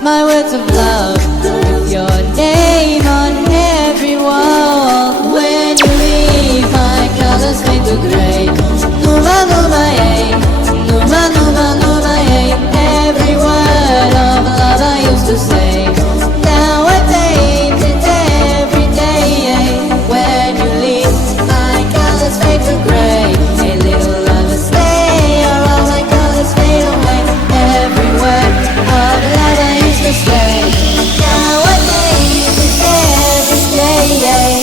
My words of love with your name on every wall. When you leave, my colors fade to gray. Numa, numa, yay. Numa, numa, numa, yay. Every word of love I used to say, now I paint it every day. When you leave, my colors fade to gray. A little love will stay, or all my colors fade away. Every word of love I used to say, now I paint it every day.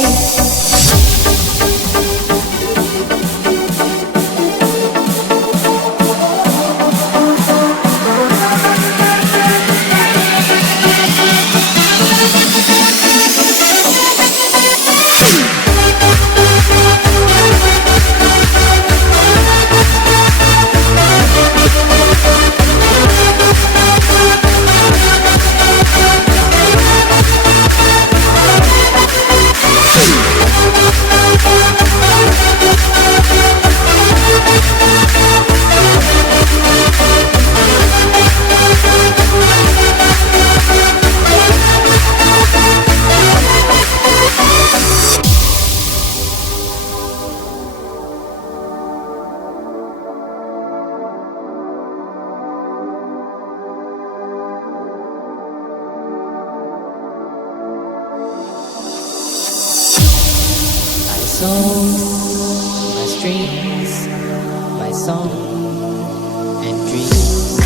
Soul, my strings, my song and dreams,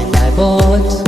and I bought